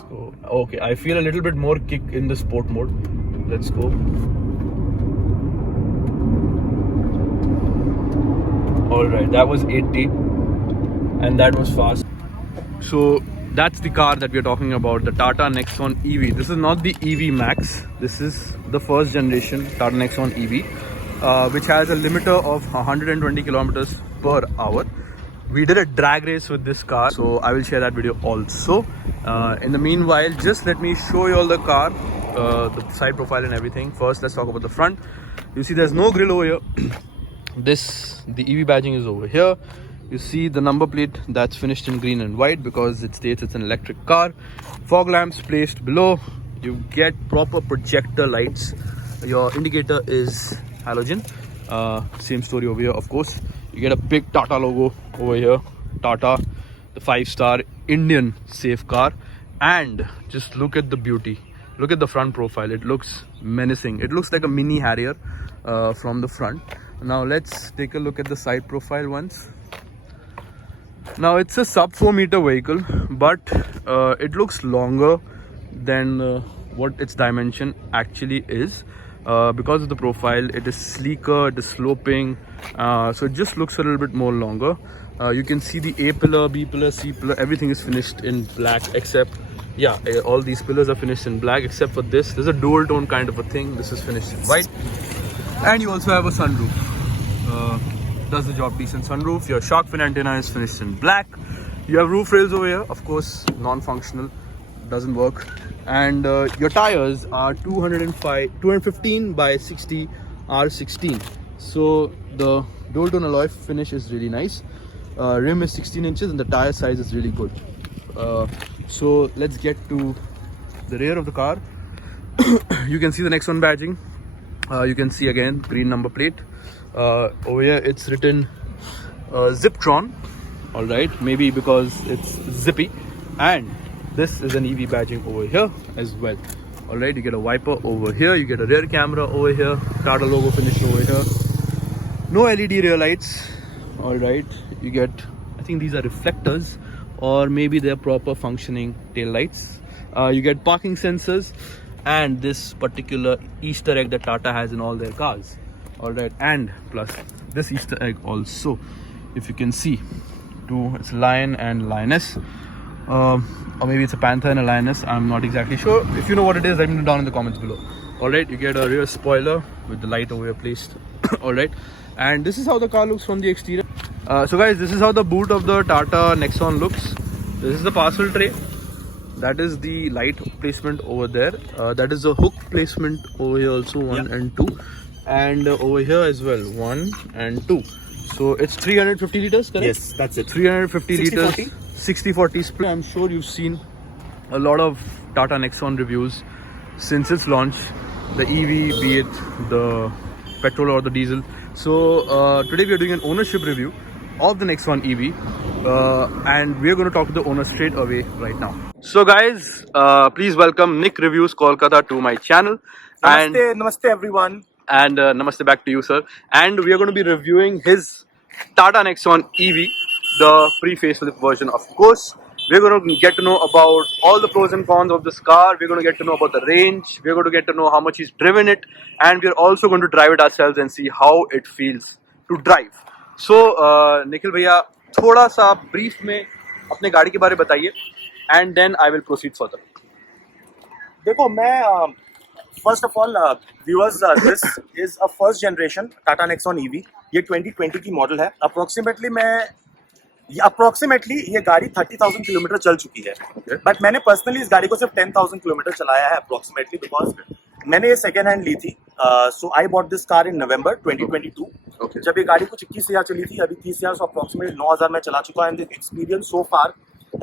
So, okay, I feel a little bit more kick in the sport mode. Let's go. Alright, that was 80 and that was fast. So that's the car that we're talking about, the Tata Nexon EV. This is not the EV Max. This is the first generation Tata Nexon EV, which has a limiter of 120 kilometers per hour. We did a drag race with this car, so I will share that video also. In the meanwhile, just let me show you all the car, the side profile and everything. First, let's talk about the front. You see there's no grille over here. The EV badging is over here. You see the number plate that's finished in green and white because it states it's an electric car. Fog lamps placed below. You get proper projector lights. Your indicator is halogen. Same story over here, of course. You get a big Tata logo over here. Tata, the 5-star Indian safe car. And just look at the beauty. Look at the front profile. It looks menacing. It looks like a mini Harrier from the front. Now let's take a look at the side profile once. Now it's a sub 4 meter vehicle, but it looks longer than what its dimension actually is. Because of the profile, it is sleeker, it is sloping, so it just looks a little bit more longer. You can see the A pillar, B pillar, C pillar, everything is finished in black except, yeah, all these pillars are finished in black except for this. There's a dual tone kind of a thing. This is finished in white. And you also have a sunroof. Does the job decent sunroof. Your shark fin antenna is finished in black. You have roof rails over here, of course non-functional, doesn't work. And your tires are 215 by 60 R16. So the dual tone alloy finish is really nice. Rim is 16 inches and the tire size is really good. So let's get to the rear of the car. You can see the Nexon badging. You can see again green number plate. Over here it's written Ziptron. All right, maybe because it's zippy. And this is an EV badging over here as well. All right, you get a wiper over here, you get a rear camera over here, Tata logo finished over here. No LED rear lights. All right, you get, I think these are reflectors or maybe they're proper functioning tail lights. You get parking sensors and this particular Easter egg that Tata has in all their cars. All right, and plus this Easter egg also, if you can see, it's lion and lioness, or maybe it's a panther and a lioness. I'm not exactly sure. If you know what it is, let me know down in the comments below. All right, you get a rear spoiler with the light over here placed. All right, and this is how the car looks from the exterior. So guys, this is how the boot of the Tata Nexon looks. This is the parcel tray. That is the light placement over there. That is the hook placement over here also, 1 and 2. And over here as well, 1 and 2. So it's 350 liters, correct? Yes, that's it. 350 liters, 60-40? 60-40 split. I'm sure you've seen a lot of Tata Nexon reviews since its launch. The EV, be it the petrol or the diesel. So today we are doing an ownership review of the Nexon EV. And we are going to talk to the owner straight away right now. So guys, please welcome Nick Reviews Kolkata to my channel. Namaste, namaste everyone. And namaste back to you, sir. And we are going to be reviewing his Tata Nexon EV, the pre-facelift version, of course. We're going to get to know about all the pros and cons of this car. We're going to get to know about the range. We're going to get to know how much he's driven it. And we're also going to drive it ourselves and see how it feels to drive. So, Nikhil bhaiya, thoda sa brief में अपने गाड़ी के बारे में बताइए. And then I will proceed further. देखो मैं first of all viewers, this is a first generation Tata Nexon EV. ये 2020 की मॉडल है. Approximately ये गाड़ी 30,000 किलोमीटर चल चुकी है. बट मैंने पर्सनली इस गाड़ी को सिर्फ 10,000 किलोमीटर चलाया है approximately, बिकॉज मैंने ये सेकेंड हैंड ली थी. So I bought this car in November 2022. जब ये गाड़ी कुछ 21,000 चली थी, अभी 30,000, सो अप्रोक्सीमेटली 9,000 में चला चुका है. And the experience so far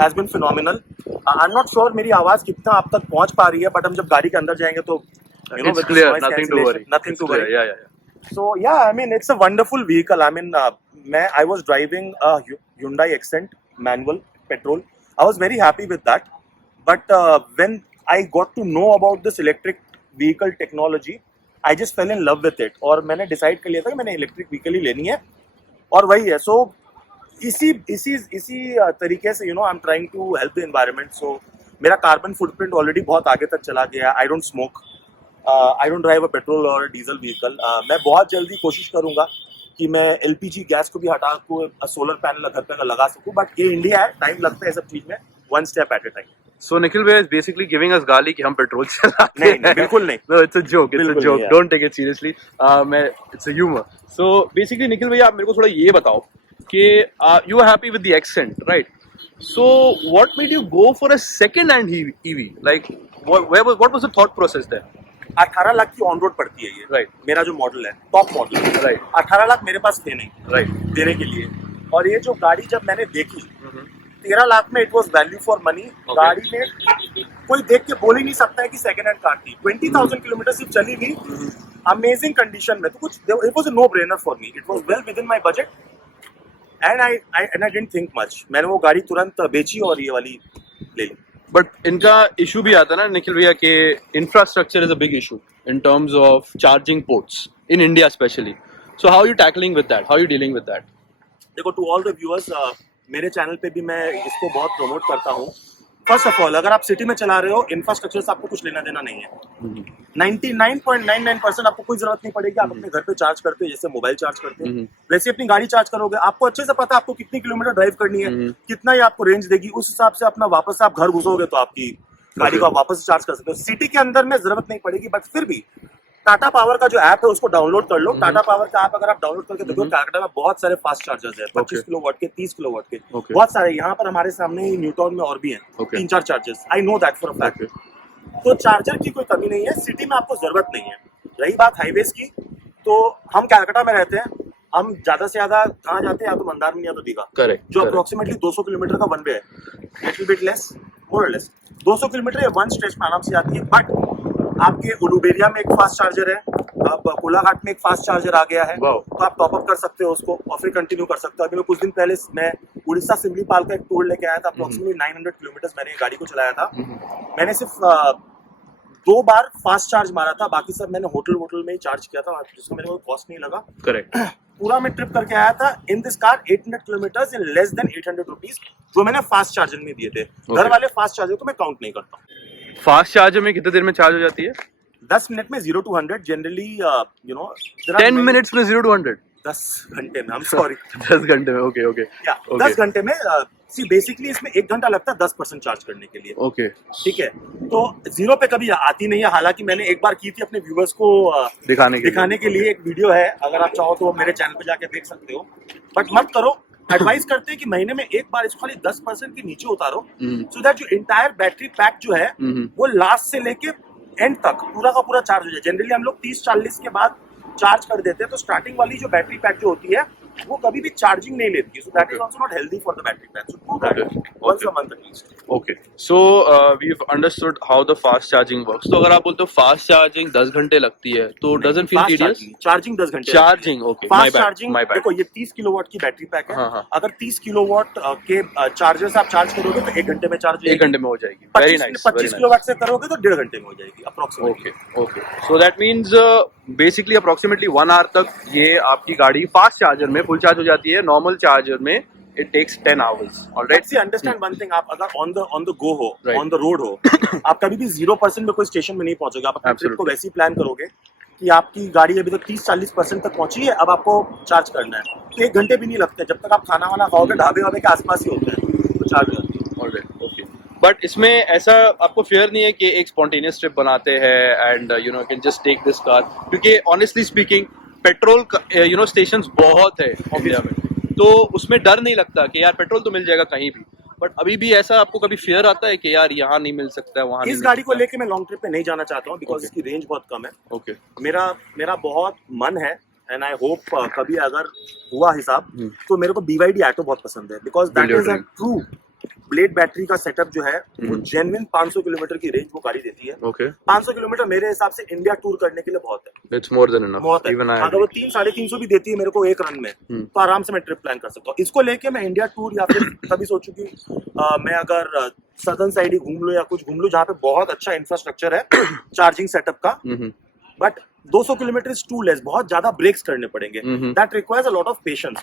has been phenomenal. I am not sure मेरी आवाज कितना आप तक पहुंच पा रही है, बट हम जब गाड़ी के अंदर जाएंगे तो it's clear, nothing to worry. Yeah. So yeah, I mean it's a wonderful vehicle. I mean I was driving a Hyundai Accent manual petrol. I was very happy with that. But when I got to know about this electric vehicle technology, I just fell in love with it. और मैंने decide कर लिया था कि मैंने electric vehicle ही लेनी है. और वही है. So इसी तरीके से I'm trying to help the environment. So मेरा कार्बन फुटप्रिंट ऑलरेडी बहुत आगे तक चला गया। I don't smoke, I don't drive a petrol और डीजल व्हीकल। मैं बहुत जल्दी कोशिश करूंगा कि मैं एलपीजी गैस को भी हटा को सोलर पैनल घर पे लगा सकूं, बट ये इंडिया है, टाइम लगता है सब चीज में, one step at A time. So Nikhil bhai is basically giving us गाली कि हम पेट्रोल चलाते नहीं, हैं। नहीं, बिल्कुल नहीं। No, it's a joke. It's a बिल्कुल joke. नहीं, Don't take it seriously. मैं it's a humor. So basically Nikhil भैया आप मेरे को थोड़ा ये बताओ कि you are happy with the Accent, right? So what made you go for a second-hand EV? Like what was the thought process there? 18 lakh की ऑन रोड पड़ती है ये। Right. मेरा जो मॉडल है, टॉप मॉडल है। Right. 18 लाख मेरे पास थे नहीं Right. देने के लिए। और ये जो गाड़ी जब मैंने देखी, 13 लाख में it was value for money. गाड़ी में कोई देख के बोल ही नहीं सकता है कि सेकंड हैंड कार थी। 20,000 किलोमीटर सिर्फ चली हुई, अमेजिंग कंडीशन में। तो कुछ it was a no brainer for me, it was well within my budget and I didn't think much. मैंने वो गाड़ी तुरंत बेची और ये वाली ले ली। बट इनका इशू भी आता है ना निखिल भैया कि infrastructure is a big issue in terms of charging ports in India specially. So how you tackling with that, how you dealing with that? देखो, टू ऑल द व्यूअर्स, मेरे चैनल पे भी मैं इसको बहुत प्रमोट करता हूँ। फर्स्ट ऑफ ऑल, अगर आप सिटी में चला रहे हो, इंफ्रास्ट्रक्चर से आपको कुछ लेना देना नहीं है। 99.99% आपको कोई जरूरत नहीं पड़ेगी। आप अपने घर पे चार्ज करते हो, जैसे मोबाइल चार्ज करते हो, वैसे अपनी गाड़ी चार्ज करोगे। आपको अच्छे से पता है आपको कितनी किलोमीटर ड्राइव करनी है, कितना ही आपको रेंज देगी, उस हिसाब से अपना वापस आप घर घुसोगे तो आपकी गाड़ी को आप वापस चार्ज कर सकते हो। सिटी के अंदर में जरूरत नहीं पड़ेगी, बट फिर भी टाटा पावर का जो ऐप है उसको डाउनलोड कर लो। टाटा पावर का ऐप अगर आप डाउनलोड करके देखो, कलकत्ता में बहुत सारे फास्ट चार्जर्स है, 25 किलोवाट के, 30 किलोवाट के, बहुत सारे। यहाँ पर हमारे सामने ही न्यू टाउन में और भी हैं 3-4 chargers. I know that for a fact. तो चार्जर की कोई कमी नहीं है, सिटी में आपको जरूरत नहीं है। रही बात हाईवेज की, तो हम कलकत्ता में रहते हैं, हम ज्यादा से ज्यादा कहाँ जाते हैं, या तो मंदारमनी या तो दीघा, जो अप्रोक्सीमेटली 200 किलोमीटर का वन वे है, लिटिल बिट लेस, मोर और लेस। 200 किलोमीटर या वन स्ट्रेच में आराम से आती है। बट आपके उलूबेरिया में एक फास्ट चार्जर है, अब कोलाघाट में एक फास्ट चार्जर आ गया है, तो आप टॉप अप कर सकते हो उसको और फिर कंटिन्यू कर सकते हो। अभी मैं कुछ दिन पहले मैं उड़ीसा सिमलीपाल का एक टूर लेके आया था, अप्रोक्सीमेटली 900 किलोमीटर मैंने गाड़ी को चलाया था। मैंने सिर्फ 2 बार फास्ट चार्ज मारा था, बाकी सब मैंने होटल में ही चार्ज किया था, जिसका मेरे को कॉस्ट नहीं लगा। करेक्ट। पूरा मैं ट्रिप करके आया था in this car 800 kilometre in less than 800 rupees, जो मैंने फास्ट चार्जर में दिए थे। घर वाले फास्ट चार्जर को मैं काउंट नहीं करता हूँ। फास्ट चार्जर में कितने देर में चार्ज हो जाती है? 10 मिनट में 0 to 100 generally, you know 10 minutes में 0 to 100? 10 घंटे में, आई एम सॉरी 10 घंटे में, ओके ओके। 10 घंटे में। सी बेसिकली इसमें 1 घंटा लगता है 10% चार्ज करने के लिए। ओके, ठीक है। तो 0 पे कभी आती नहीं है। हालांकि मैंने एक बार की थी अपने व्यूअर्स को दिखाने के लिए। एक वीडियो है, अगर आप चाहो तो मेरे चैनल पे जाके देख सकते हो, बट मत करो। एडवाइस करते हैं कि महीने में एक बार इसको खाली 10% के नीचे उतारो, सो दैट जो इंटायर बैटरी पैक जो है वो लास्ट से लेके एंड तक पूरा का पूरा चार्ज हो जाए। जनरली हम लोग 30-40 के बाद चार्ज कर देते हैं, तो स्टार्टिंग वाली जो बैटरी पैक जो होती है वो कभी भी चार्जिंग नहीं लेती है, so that is also not healthy for the battery pack. So do that once a month at least. Okay, so we have understood how the fast charging works. तो अगर आप बोलते हो फास्ट चार्जिंग 10 घंटे लगती है, तो डजंट फील टीडियस? चार्जिंग 10 घंटे। Charging, okay, fast charging. देखो, ये 30 किलोवाट की बैटरी पैक है। अगर 30 किलोवाट के चार्जर से आप चार्ज करोगे तो 1 घंटे में चार्ज हो जाएगी। 1 घंटे में हो जाएगी। Very nice. 25 किलोवाट से करोगे तो 1.5 घंटे में हो जाएगी approximately. Okay, so that means basically approximately 1 hour तक ये आपकी गाड़ी फास्ट चार्जर में फुल चार्ज हो जाती है। नॉर्मल चार्जर में it takes 10 hours. Alright. See, understand one thing, आप अगर on the go हो, on the road हो, आप कभी भी 0% में कोई स्टेशन में नहीं पहुंचोगे। आप अपनी ट्रिप को वैसे ही प्लान करोगे कि आपकी गाड़ी अभी तक 30-40% तक पहुंची है, अब आपको चार्ज करना है, तो 1 घंटे भी नहीं लगते। जब तक आप खाना वाना खाओगे, ढाबे वाबे के आसपास ही होते हैं, तो चार्ज हो जाती है। Alright, okay. बट इसमें ऐसा आपको फेयर नहीं है कि एक स्पॉन्टेनियस ट्रिप बनाते हैं and you know can just take this car, क्योंकि honestly speaking petrol you know stations बहुत है इंडिया में, तो उसमें डर नहीं लगता कि यार पेट्रोल तो मिल जाएगा कहीं भी। बट अभी भी ऐसा आपको कभी फियर आता है कि यार यहाँ नहीं मिल सकता है, वहाँ इस गाड़ी को लेके मैं लॉन्ग ट्रिप पे नहीं जाना चाहता हूँ, बिकॉज इसकी रेंज बहुत कम है। ओके, मेरा बहुत मन है एंड आई होप कभी अगर हुआ हिसाब तो मेरे को BYD ऑटो बहुत पसंद है, because that is a true blade battery का सेटअप जो है वो जेन्युइन 500 किलोमीटर की रेंज वो गाड़ी देती है। 500 किलोमीटर मेरे हिसाब से इंडिया टूर करने के लिए बहुत है। It's more than enough. बहुत है। अगर वो 300-350 भी देती है मेरे को एक रन में, तो आराम से मैं ट्रिप प्लान कर सकता हूँ। इसको लेके मैं इंडिया टूर या फिर कभी सोचूं कि मैं अगर सदर्न साइड ही घूम लूं या कुछ घूम लूं जहाँ पे बहुत अच्छा इंफ्रास्ट्रक्चर है चार्जिंग सेटअप का, but 200 kilometre is too less, बहुत ज्यादा ब्रेक्स करने पड़ेंगे, that requires a lot of patience,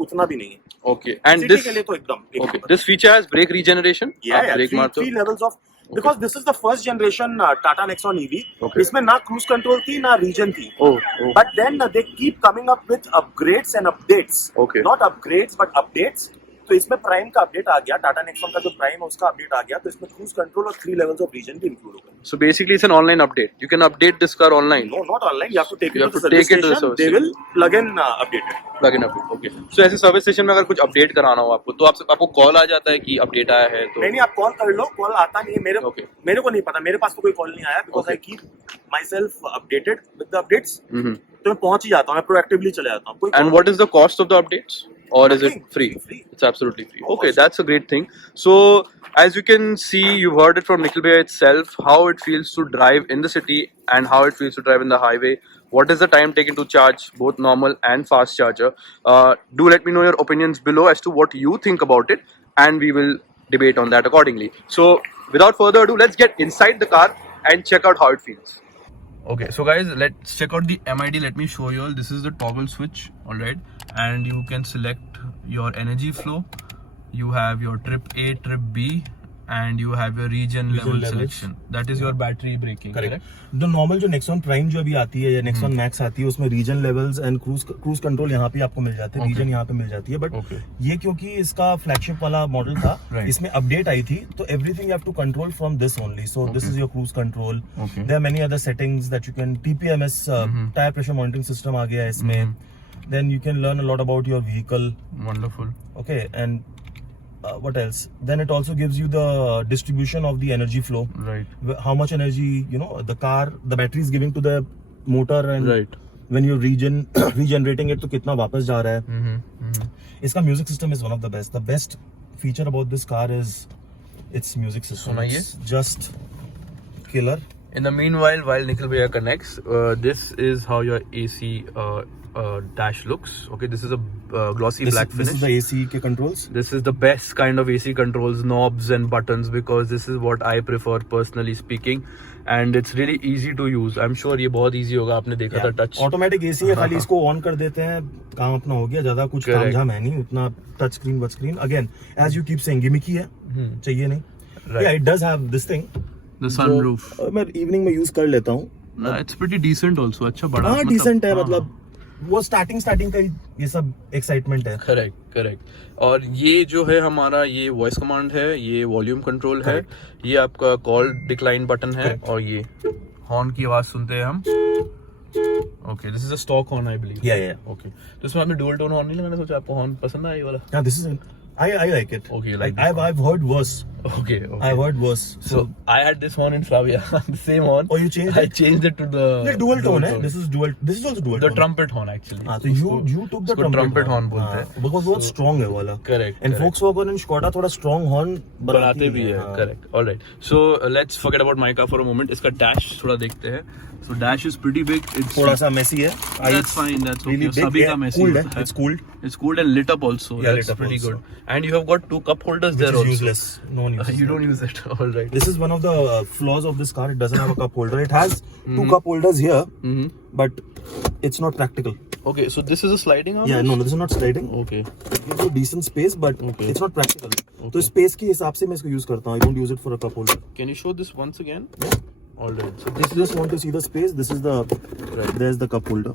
उतना भी नहीं है. Okay, and सिटी this के लिए तो एकदम okay, this feature has brake regeneration. yeah, brake मारते हो? three levels of, because this is the first generation Tata Nexon EV. Okay. इसमें ना cruise control थी ना region थी. Oh. But then they keep coming up with upgrades and updates. Okay. Not upgrades but updates. तो इसमें prime का update आ गया, Tata Nexon का जो प्राइम है उसका अपडेट आ गया, तो इसमें क्रूज कंट्रोल और 3 लेवल्स ऑफ रीजन भी इंक्लूड हो गए. So basically it's an online update. You can update this car online. No, not online. You have to take You it have to to the service take it to the station. service They station. will plug in update it. Plug in update. Okay. So ऐसे service station में अगर कुछ update कराना हो आपको, तो आपको call आ जाता है कि अपडेट आया है तो? नहीं, आप कॉल कर लो, कॉल आता नहीं है मेरे Okay. मेरे को नहीं पता, मेरे पास तो कोई कॉल नहीं आया, because I keep my self updated with the updates. तो मैं पहुंच ही जाता हूँ, मैं प्रोएक्टिवली चले जाता हूँ. And what is the cost of the updates? Or is it Nothing. free? Free. It's absolutely free. Okay, that's a great thing. So, as you can see, you've heard it from Nikhil Bhaiya itself, how it feels to drive in the city and how it feels to drive in the highway. What is the time taken to charge both normal and fast charger? Do let me know your opinions below as to what you think about it, and we will debate on that accordingly. So, without further ado, let's get inside the car and check out how it feels. Okay, so guys, let's check out the MID. Let me show you all. This is the toggle switch, all right, and you can select your energy flow. You have your trip A, trip B, and you have your region level levels. selection. That is your battery braking. Correct. जो normal जो Nexon prime जो अभी आती है या Nexon max आती है, उसमें regen levels and cruise control यहाँ पे आपको मिल जाते हैं, रीजन यहाँ पे मिल जाती है. बट ये क्योंकि इसका फ्लैगशिप वाला मॉडल था, इसमें अपडेट आई थी, तो everything you have to control from this only. So this is your cruise control. There are many other settings that you can, TPMS tyre pressure monitoring system आ गया है इसमें. Then you can learn a lot about your vehicle. Wonderful. Okay, and what else? Then it also gives you the distribution of the energy flow. Right. How much energy, the car, the battery is giving to the motor, and Right. when you're regenerating it, तो कितना वापस जा रहा है. इसका music system is one of the best. The best feature about this car is its music system. सुनाइए. It's just killer. In the meanwhile, while Nikhil Bhaiya connects, this is how your AC dash looks. Okay, this is a glossy black finish. This is the AC के controls. This is the best kind of AC controls, knobs and buttons, because this is what I prefer personally speaking, and it's really easy to use. I'm sure ये बहुत easy होगा. आपने देखा था touch. Automatic AC है, खाली इसको on कर देते हैं, काम अपना हो गया. ज्यादा कुछ Correct. तामझाम है नहीं, उतना touch screen which screen. Again as you keep saying, gimmicky है, चाहिए नहीं. Right. It does have this thing, The sunroof. मैं इवनिंग में यूज कर लेता हूँ. It's pretty decent also. अच्छा बड़ा. हाँ, डिसेंट है. मतलब वो स्टार्टिंग का ये सब एक्साइटमेंट है. करेक्ट. और ये जो है हमारा, ये वॉइस कमांड है, ये वॉल्यूम कंट्रोल है, ये आपका कॉल डिक्लाइन बटन है, और ये हॉर्न की आवाज सुनते हैं हम. Okay, this is a stock horn I believe. या ओके, तो इसमें आपने डुअल टोन हॉर्न नहीं लगाना सोचा? आपको हॉर्न पसंद आया ये वाला? Yeah, this is I like it. Okay, you like like this I've heard worse. Okay. I've heard worse. So I had this horn in Flavia, the same horn. Oh, you changed I it? changed it to the dual tone है. This is dual. This is also dual the tone. trumpet horn actually. हाँ, तो you took the trumpet horn बोलते हैं. Because बहुत strong है वाला. Correct. And Volkswagen and Skoda थोड़ा strong horn बनाते भी है. Correct. All right. So let's forget about my car for a moment. इसका dash थोड़ा देखते हैं. So dash is pretty big. It's थोड़ा सा messy है. That's fine. That's okay. Really big. सभी का messy Cooled होता है. It's cooled. It's cooled and lit up also. Yeah, That's lit up pretty also. good. And you have got 2 cup holders Which there is also. useless. No one uses You that. don't use it. All right. This is one of the flaws of this car. It doesn't have a cup holder. It has 2 cup holders here, but it's not practical. Okay, so this is a sliding arm? Yeah, no, this is not sliding. Okay. It gives you decent space, but Okay. it's not practical. तो space के हिसाब से मैं इसको use करता हूँ. I don't use it for a cup holder. Can you show this once again? Yeah. All right. So If you just want to see the space, this is the there's the cup holder.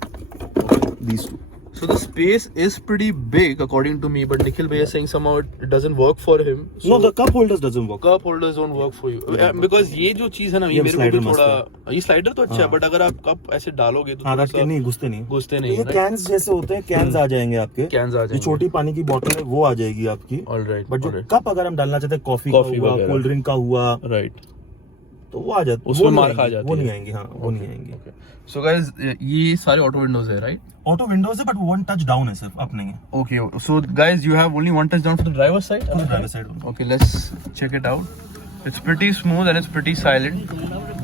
These two. So the space is pretty big according to me, but Nikhil Bhaiya is saying somehow it doesn't work for him. So No, the cup holders doesn't work. cup holders don't work for you because ये जो चीज है ना, ये मेरे को भी थोड़ा, ये स्लाइडर तो अच्छा है, बट अगर आप कप ऐसे डालोगे तो थोड़ा सा नहीं घुसते नहीं. नहीं. ये cans जैसे होते हैं, cans आ जाएंगे आपके. Cans आ जो जाएंगे. छोटी पानी की बोतल है वो आ जाएगी आपकी. All right. बट जो कप अगर हम डालना चाहते हैं, कॉफी का हुआ, कोल्ड ड्रिंक का हुआ, Right. तो वो आ जाते. उसमें मार खा जाती है. वो नहीं आएंगे. हाँ, वो नहीं आएंगे. So guys, ये सारे ऑटो विंडोज है, right? ऑटो विंडोज है, बट वन टच डाउन है सिर्फ, अप नहीं है. Okay. So guys, you have only one touch down for the driver's side. On the driver's side. Okay, let's check it out. It's pretty smooth and it's pretty silent,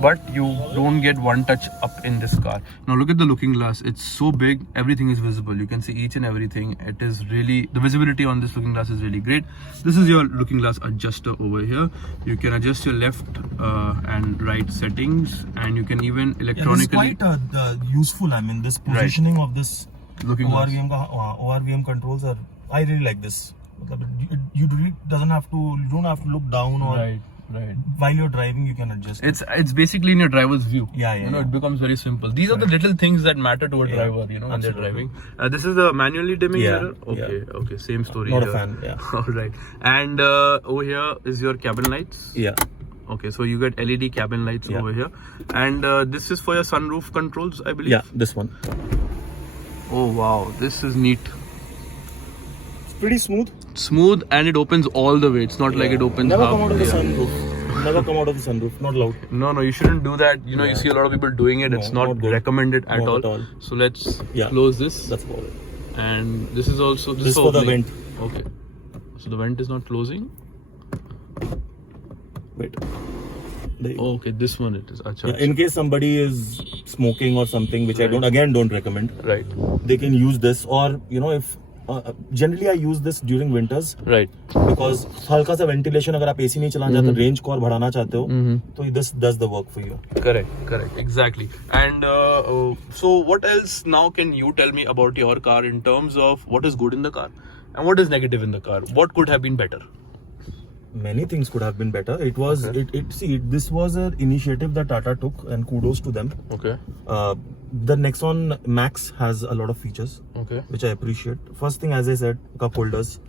but you don't get one touch up in this car. Now look at the looking glass. It's so big, everything is visible. You can see each and everything. It is really, the visibility on this looking glass is really great. This is your looking glass adjuster over here. You can adjust your left and right settings, and you can even electronically. Yeah, this is quite useful. I mean, this positioning of this looking ORVM controls are. I really like this. You really don't have to look down or. Right. While you're driving, you can adjust. It's basically in your driver's view. Yeah. It becomes very simple. These are the little things that matter to a driver, when they're driving. This is the manually dimming mirror. Okay, same story. Not here. a fan. Yeah. All right. And over here is your cabin lights. Yeah. Okay, so you get LED cabin lights over here, and this is for your sunroof controls, I believe. Yeah, this one. Oh wow, this is neat. It's pretty smooth. Smooth, and it opens all the way. It's not like it opens Never half. come out of the sunroof. Never come out of the sunroof. Not allowed. No, you shouldn't do that. You see a lot of people doing it. It's not recommended at all. So let's close this. That's about it. And this is also this is for the vent. Okay. So the vent is not closing. Wait. Okay, this one it is. Achha, in case somebody is smoking or something, which I don't recommend. Right. They can use this, or if. Generally I use this during winters, right? Because हल्का सा ventilation अगर आप AC नहीं चलाना चाहते, range को और बढ़ाना चाहते हो, तो this does the work for you. Correct, exactly. And so what else now can you tell me about your car in terms of what is good in the car and what is negative in the car? What could have been better? Many things could have been better. It was this was an initiative that Tata took, and kudos to them. Okay. The Nexon Max has a lot of features, which I appreciate. First thing, as I said, cup holders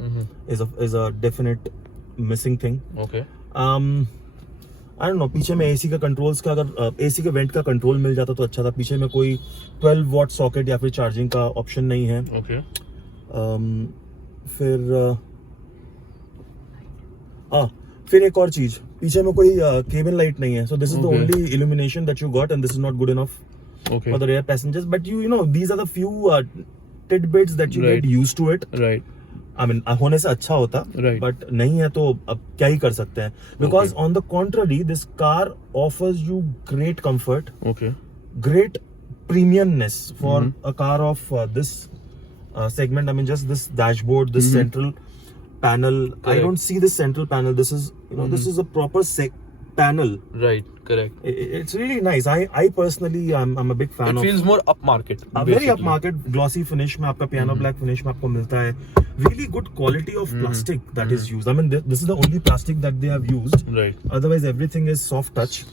is a definite missing thing. Okay. I don't know. पीछे में AC का controls का अगर AC के vent का control मिल जाता तो अच्छा था. पीछे में कोई 12 watt socket या फिर charging का option नहीं है. Okay. फिर एक और चीज, पीछे में कोई केबिन लाइट नहीं है. So this is the only illumination that you got, and this is not good enough for the rear passengers. But these are the few tidbits that you get used to it. Right. I mean, होने से अच्छा होता, but नहीं है तो अब क्या ही कर सकते हैं. Because on the contrary, this car offers you great comfort, great premiumness for a car of this segment. I mean, just this dashboard, this central panel. I don't see this central panel. This is this is a proper panel. Right, correct. It's really nice. I personally I'm a big fan of. It feels more upmarket. Very upmarket, glossy finish में आपका piano black finish में आपको मिलता है. Really good quality of plastic that is used. I mean, this is the only plastic that they have used. Right. Otherwise, everything is soft touch.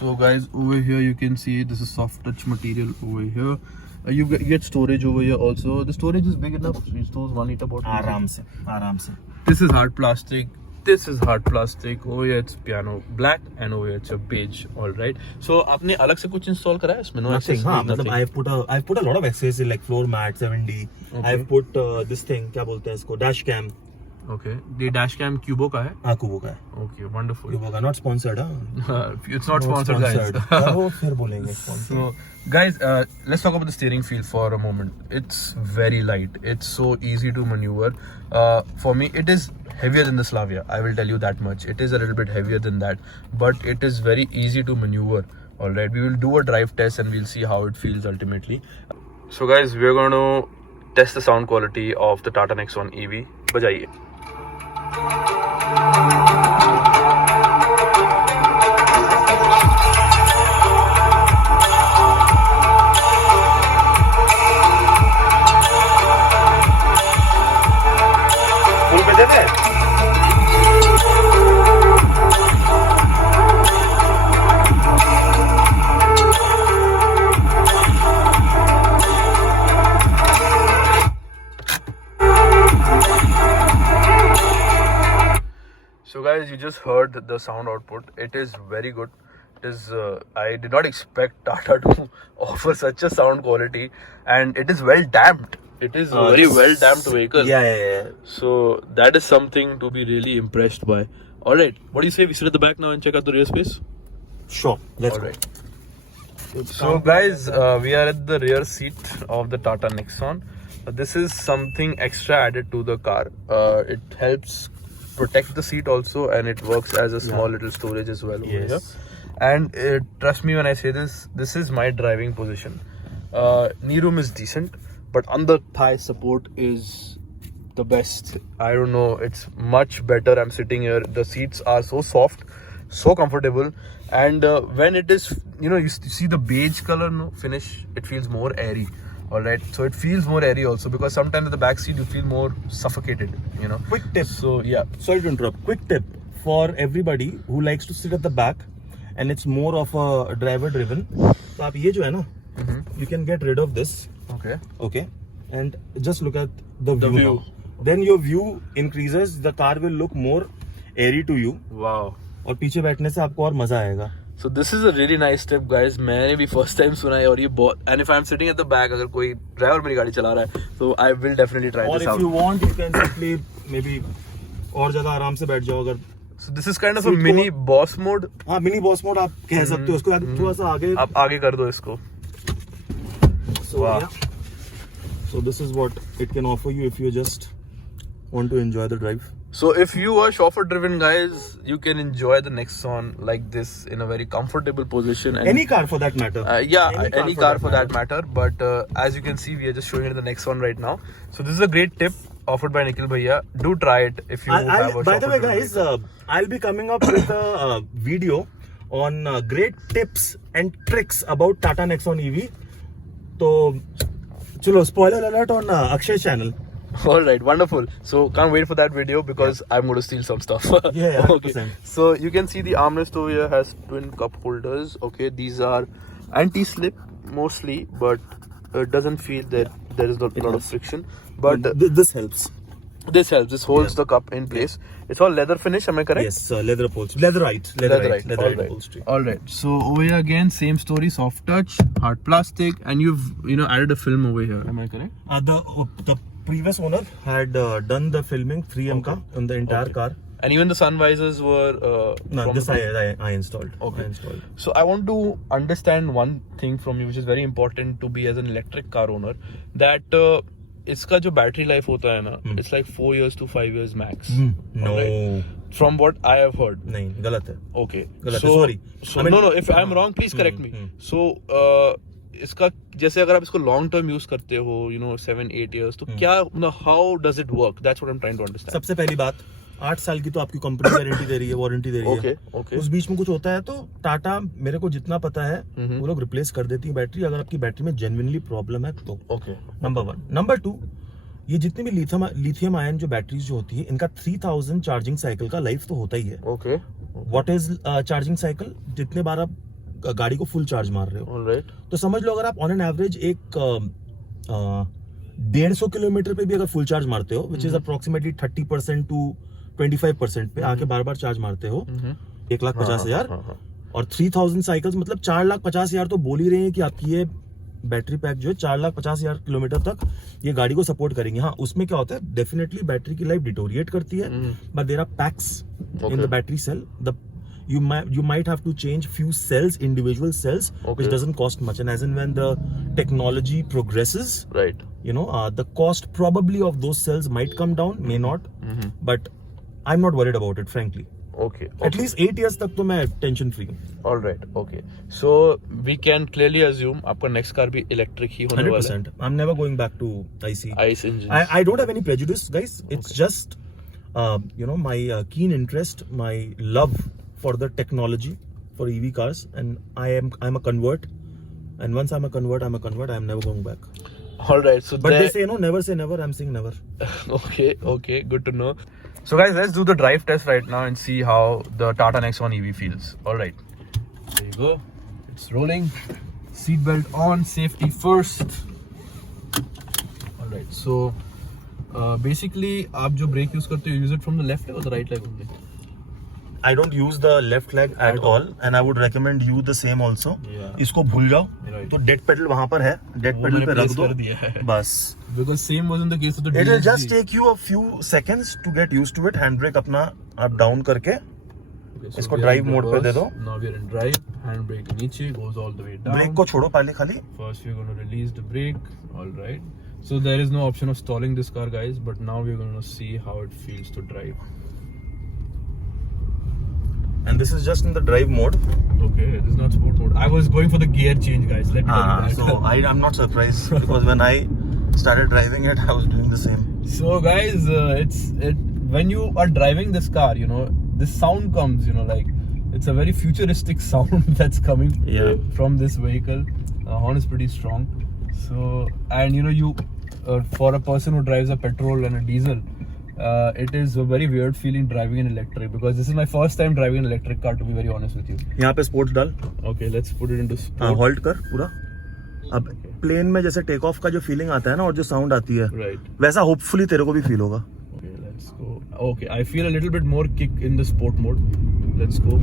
So guys, over here you can see this is soft touch material over here. You get storage over here also. The storage is big enough. It stores 1 liter bottle. आराम से. This is hard plastic. This is hard plastic. Over here it's piano black, and over here it's a beige. All right. So आपने अलग से कुछ install करा है इसमें? No nothing. हाँ, मतलब I've put a lot of accessories like floor mat 7D. I've put this thing, क्या बोलते हैं इसको, dash cam. Okay. The dash cam Cubo का है? हाँ, Cubo का है. Okay, wonderful. Cubo का, not sponsored, हाँ. It's not sponsored, guys. वो फिर बोलेंगे sponsor. So, guys, let's talk about the steering feel for a moment. It's very light. It's so easy to maneuver. For me, it is heavier than the Slavia. I will tell you that much. It is a little bit heavier than that, but it is very easy to maneuver. All right, we will do a drive test and we'll see how it feels ultimately. So, guys, we're going to test the sound quality of the Tata Nexon EV. बजाइए. Full पे देते हैं. So guys, you just heard the sound output. It is very good. It is. I did not expect Tata to offer such a sound quality, and it is well damped. It is a very well damped vehicle. Yeah. So that is something to be really impressed by. All right, what do you say? We sit at the back now and check out the rear space. Sure, let's go. So guys, we are at the rear seat of the Tata Nexon. This is something extra added to the car. It helps protect the seat also, and it works as a small little storage as well over here. And trust me when I say this, this is my driving position. Knee room is decent, but under thigh support is the best. I don't know, it's much better. I'm sitting here, the seats are so soft, so comfortable, and when it is, you know, you see the beige color finish, it feels more airy. All right, so it feels more airy also, because sometimes in the back seat you feel more suffocated, you know. Quick tip. So yeah, sorry to interrupt. Quick tip for everybody who likes to sit at the back and it's more of a driver driven. So आप ये जो है ना, you can get rid of this. Okay, and just look at the view. Now. Then your view increases. The car will look more airy to you. Wow. और पीछे बैठने से आपको और मजा आएगा. So this is a really nice tip, guys. मैंने भी first time सुना है और ये बहुत. And if I'm sitting at the back, अगर कोई driver मेरी गाड़ी चला रहा है, so I will definitely try this out. Or if you want, you can simply maybe और ज़्यादा आराम से बैठ जाओ अगर. So this is kind of a mini boss mode. हाँ, mini boss mode आप कह सकते हो उसको. थोड़ा सा आगे. आप आगे कर दो इसको. So yeah. So this is what it can offer you if you just want to enjoy the drive. So if you are chauffeur driven, guys, you can enjoy the Nexon like this in a very comfortable position. And any car for that matter. Any car for that matter. But as you can see, we are just showing it the Nexon right now. So this is a great tip offered by Nikhil Bhaiya. Do try it if you have a by the way, guys, I'll be coming up with a video on great tips and tricks about Tata Nexon EV. So, chalo, spoiler alert on Akshay's channel. All right, wonderful. So can't wait for that video because I'm going to steal some stuff. Yeah, 100%. Okay. So you can see the armrest over here has twin cup holders. Okay, these are anti-slip mostly, but it doesn't feel that there is a lot of friction. But this helps. This helps. This holds the cup in place. It's all leather finish. Am I correct? Yes, leather upholstery. Leatherite. Upholstery. All right. So over here again, same story. Soft touch, hard plastic, and you've added a film over here. Am I correct? The previous owner had done the filming 3M ka on the entire car. And even the sun visors were. No, this I installed. Okay. I installed. So I want to understand one thing from you, which is very important to be as an electric car owner, that इसका जो battery life होता है ना, it's like 4 years to 5 years max. No. Right? From what I have heard. नहीं, गलत है. Okay. गलत है. Sorry. So no. If I am wrong, please correct me. So इसका जैसे अगर आप इसको long term use करते हो, 7-8 years, तो क्या how does it work? That's what I'm trying to understand. सबसे पहली बात, 8 साल की तो आपकी कंपनी गारंटी दे रही है, वारंटी दे रही है. Okay. उस बीच में कुछ होता है तो टाटा, मेरे को जितना पता है, वो लोग रिप्लेस कर देती है बैटरी अगर आपकी बैटरी में जेन्युइनली प्रॉब्लम है तो. Okay. नंबर 1. नंबर 2, ये जितनी भी लिथियम आयन जो बैटरीज जो होती है, इनका 3000 चार्जिंग साइकिल का लाइफ तो होता ही है. Okay. What is charging cycle? जितने बार आप गाड़ी को फुल चार्ज मार रहे हो. Alright. तो समझ लो अगर आप ऑन एन एवरेज एक 150 किलोमीटर पे भी अगर फुल चार्ज मारते हो, विच इज अप्रोक्सीमेटली 30% टू 25% पे आके बार बार चार्ज मारते हो, 1,50,000 और 3000 साइकिल्स मतलब 4,50,000 तो बोल ही रहे हैं कि आपकी ये बैटरी पैक जो है 4,50,000 किलोमीटर तक ये गाड़ी को सपोर्ट करेंगे. हाँ, उसमें क्या होता है, डेफिनेटली बैटरी की लाइफ डिटोरिएट करती है, but there are packs in the battery cell. You might have to change few cells, individual cells, which doesn't cost much. And as and when the technology progresses, right, the cost probably of those cells might come down, may not, but I'm not worried about it, frankly. Okay. At least 8 years tak to main tension free. All right. Okay. So we can clearly assume आपका next car भी electric ही होने वाला है. 100%. I'm never going back to IC engines. I don't have any prejudice, guys. It's just my keen interest, my love for the technology for EV cars, and I'm a convert, and once I'm a convert, I'm never going back. All right. So but they say never say never. I'm saying never. Okay, good to know. So guys, let's do the drive test right now and see how the Tata Nexon EV feels. All right, there you go. It's rolling. Seatbelt on. Safety first. All right. So basically, आप जो brake use करते हो, use it from the left or the right leg only? I don't use the left leg at all, and I would recommend you the same also. इसको भूल जाओ. तो dead pedal वहाँ पर है, डेड पेडल पे रख दो बस. Because same wasn't the case with the DSG. It will just take you a few seconds to get used to it. Handbrake अपना आप डाउन करके इसको ड्राइव मोड पे दे दो. Now we are in drive. Handbrake नीचे goes all the way down. Brake को छोड़ो पहले खाली. First we are going to release the brake. All right. So there is no option of stalling this car, guys. But now we are going to see how it feels to drive. and this is just in the drive mode. Okay, this is not sport mode. I was going for the gear change, guys. Let me tell you that. So I'm not surprised because when I started driving it, I was doing the same. So guys, when you are driving this car, you know, this sound comes, you know, like it's a very futuristic sound that's coming from this vehicle. Horn is pretty strong. So, and you know, for a person who drives a petrol and a diesel, it is a very weird feeling driving an electric, because this is my first time driving an electric car, to be very honest with you. यहाँ पे sports डाल. Okay, let's put it into sport. Hold कर पूरा. अब plane में जैसे take off का जो फीलिंग आता है ना और जो साउंड आती है, वैसा होपफुली तेरे को भी फील होगा. Okay, let's go. Okay, I feel a little bit more kick in the sport mode. Let's go.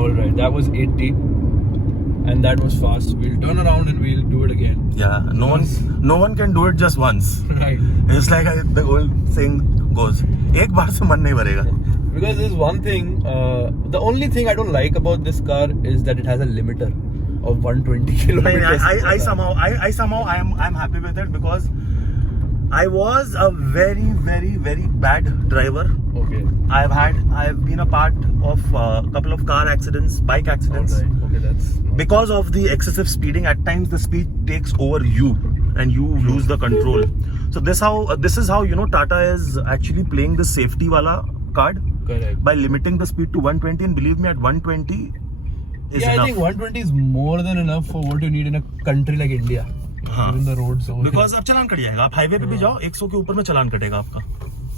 All right, that was 80, and that was fast. We'll turn around and we'll do it again. Yeah, no one can do it just once. Right. It's like the old saying goes. एक बार से मन नहीं भरेगा. Because there's one thing, the only thing I don't like about this car is that it has a limiter of 120 kilometers. I somehow I'm happy with it because I was a very bad driver. Okay. I've been a part of a couple of car accidents, bike accidents. Right. Okay, that's because of the excessive speeding. At times the speed takes over you and you lose the control. So this is how you know Tata is actually playing the safety wala card. Correct. By limiting the speed to 120, and believe me, at 120 is enough. I think 120 is more than enough for what you need in a country like India. Even the roads over because अब चलान cut जाएगा. आप highway पे भी जाओ 100 के ऊपर में चलान कटेगा आपका.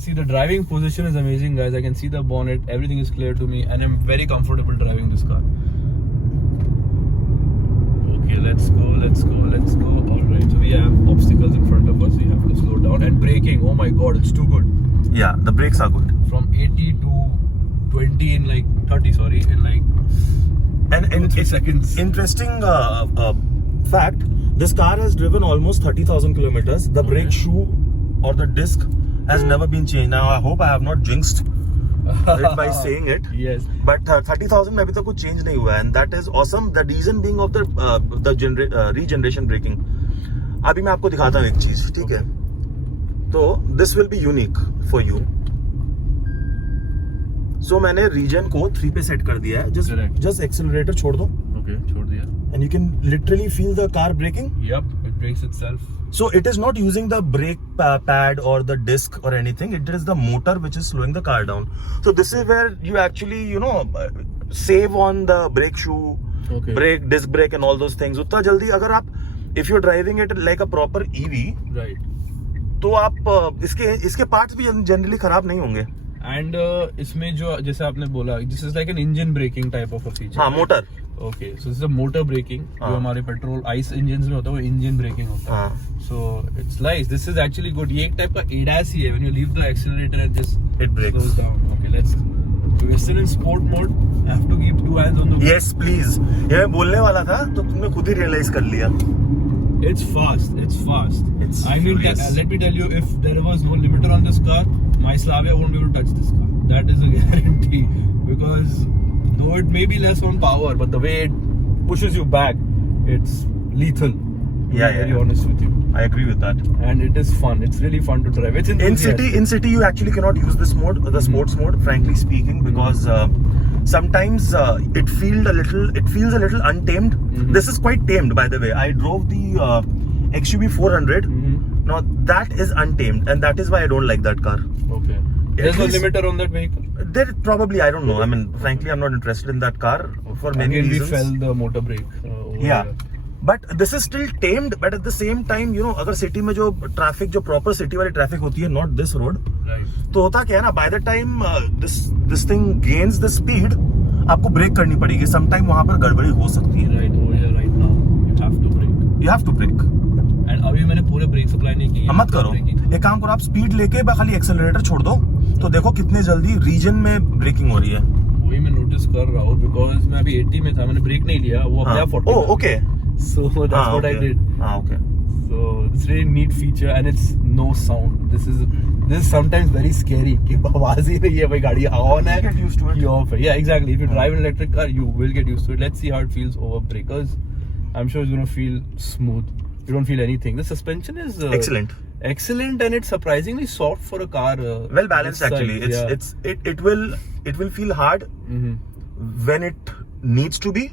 See, the driving position is amazing, guys. I can see the bonnet. Everything is clear to me, and I'm very comfortable driving this car. Okay, let's go. All right, so we have obstacles in front of us. We have to slow down. And braking, oh my god, it's too good. Yeah, the brakes are good. From 80 to 20 in like 30, sorry, in like and 3 seconds. Interesting fact, this car has driven almost 30,000 kilometers. The brake shoe or the disc has never been changed. Now I hope I have not jinxed it by saying it. Yes. But 30,000 में अभी तक कुछ change नहीं हुआ है, and that is awesome. The reason being of the regeneration braking. अभी मैं आपको दिखाता हूँ एक चीज, ठीक है? तो this will be unique for you. So मैंने रीजन को 3 पे सेट कर दिया है. Just accelerator छोड़ दो. Okay, छोड़ दिया. And you can literally feel the car braking. Yep, it brakes itself. So it is not using the brake pad or the disc or anything. It is the motor which is slowing the car down. So this is where you actually, you know, save on the brake shoe, brake, disc brake and all those things. उतना जल्दी अगर आप, if you're driving it like a proper EV, right, तो आप इसके parts भी generally खराब नहीं होंगे. And इसमें जो जैसे आपने बोला, this is like an engine braking type of a feature. हाँ, motor. Okay, so this is a motor braking. जो हमारे पेट्रोल ICE engines में होता है वो engine braking होता है. So it's nice. This is actually good. ये एक type का ADAS ही है. When you leave the accelerator and just it brakes. Slows down. Okay, let's. So we're still in sport mode. I have to keep 2 hands on the wheel. Yes, please. ये मैं बोलने वाला था तो तुमने खुद ही realize कर लिया. It's fast. It's fast. I mean, let me tell you, if there was no limiter on this car, my Slavia won't be able to touch this car. That is a guarantee. Because though it may be less on power, but the way it pushes you back, it's lethal. To be very honest with you. I agree with that. And it is fun. It's really fun to drive. It's in city you actually cannot use this mode, the sports mode, frankly speaking, because sometimes it feels a little untamed. This is quite tamed, by the way. I drove the XUV 400. Now that is untamed, and that is why I don't like that car. Okay. There's no limiter on that vehicle? There probably, I don't know. I mean, frankly, I'm not interested in that car for many reasons. We fell the motor brake. Yeah. But this is still tamed, but at the same time, you know, अगर city में जो traffic, जो proper city वाली traffic होती है, not this road, तो होता क्या है ना, by the time this thing gains the speed, आपको ब्रेक करनी पड़ेगी. Sometime वहाँ पर गड़बड़ी हो सकती है. Right, over here right now, you have to brake. You have to brake. And अभी मैंने पूरे ब्रेक सप्लाई नहीं की. मत करो. एक काम करो, आप स्पीड लेके खाली एक्सेलरेटर छोड़ दो, तो देखो कितने जल्दी रीजन में ब्रेकिंग हो रही है. वही मैं नोटिस कर रहा हूँ, because मैं अभी 80 में था, मैंने ब्रेक नहीं लिया, वो अपने आप 40. Oh, okay. So that's what I did. Okay. So it's really neat feature, and it's no sound. This is sometimes very scary. कि आवाज ही नहीं है, भाई गाड़ी on है. Get used to it. You off है. Yeah, exactly. If you drive an electric car, you will get used to it. Let's see how it feels over breakers. I'm sure it's gonna feel smooth. You don't feel anything. The suspension is excellent. excellent, and it's surprisingly soft for a car. Well balanced this size. actually. Yeah. It will feel hard when it needs to be,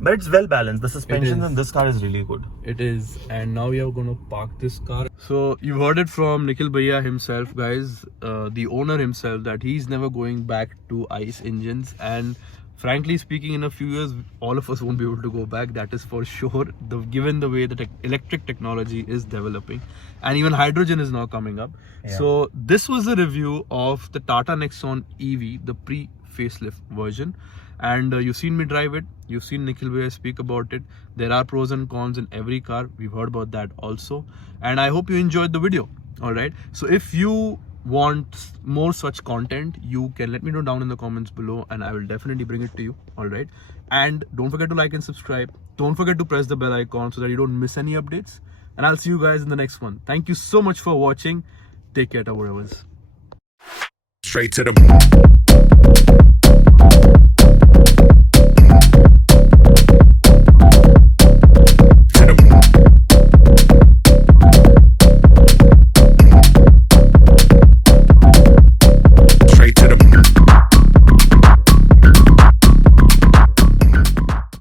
but it's well balanced. The suspension in this car is really good. It is, and now we are going to park this car. So you heard it from Nikhil Bhaiya himself, guys, the owner himself, that he's never going back to ICE engines. And frankly speaking, in a few years, all of us won't be able to go back. That is for sure. Given the way that electric technology is developing, and even hydrogen is now coming up. Yeah. So this was a review of the Tata Nexon EV, the pre-facelift version. And you've seen me drive it, you've seen Nikhil Bhaiya speak about it. There are pros and cons in every car, we've heard about that also. And I hope you enjoyed the video. All right, so if you want more such content, you can let me know down in the comments below, and I will definitely bring it to you. All right, and don't forget to like and subscribe. Don't forget to press the bell icon so that you don't miss any updates, and I'll see you guys in the next one. Thank you so much for watching. Take care, Towers. Straight to the